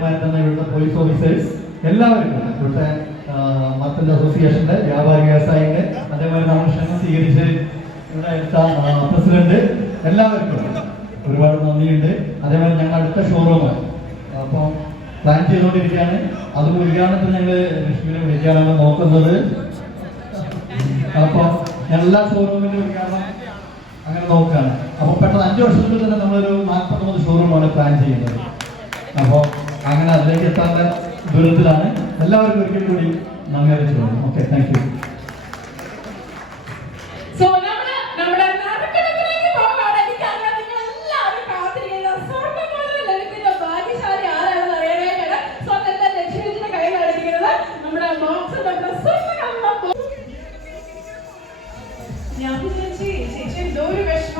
ഇവിടുത്തെ police officers എല്ലാവർക്കും ഇവിടുത്തെ മത്തന്റെ അസോസിയേഷന്റെ വ്യാപാരി വ്യവസായിന്റെ അതേപോലെ നമ്മൾ ക്ഷണം സ്വീകരിച്ച് ഇവിടെ അടുത്ത പ്രസിഡന്റ് എല്ലാവർക്കും ഒരുപാട് നന്ദിയുണ്ട്. അതേപോലെ ഞങ്ങൾ അടുത്ത ഷോറൂം അപ്പോൾ പ്ലാൻ ചെയ്തുകൊണ്ടിരിക്കുകയാണ്. അതും ഉദ്ഘാടനത്തിന് ഞങ്ങൾ ലക്ഷ്മിനെ വിളിക്കാനാണ് നോക്കുന്നത്. അപ്പോൾ എല്ലാ ഷോറൂമിന്റെ ഉദ്ഘാടനം അങ്ങനെ നോക്കുകയാണ്. അപ്പോൾ പെട്ടെന്ന് അഞ്ച് വർഷത്തിൽ തന്നെ നമ്മളൊരു നാൽപ്പത്തൊമ്പത് ഷോറൂമാണ് പ്ലാൻ ചെയ്യുന്നത്. അപ്പോൾ അങ്ങനെ അതിലേക്ക് എത്താത്ത ദൂരത്തിലാണ് എല്ലാവർക്കും ഒരിക്കൽ കൂടി നന്ദി അറിയിച്ചു ഓക്കെ താങ്ക് യു ഞാൻ ചേച്ചി നറുക്കെടുപ്പിലേക്ക് പോകാണ്. എനിക്കറിയാം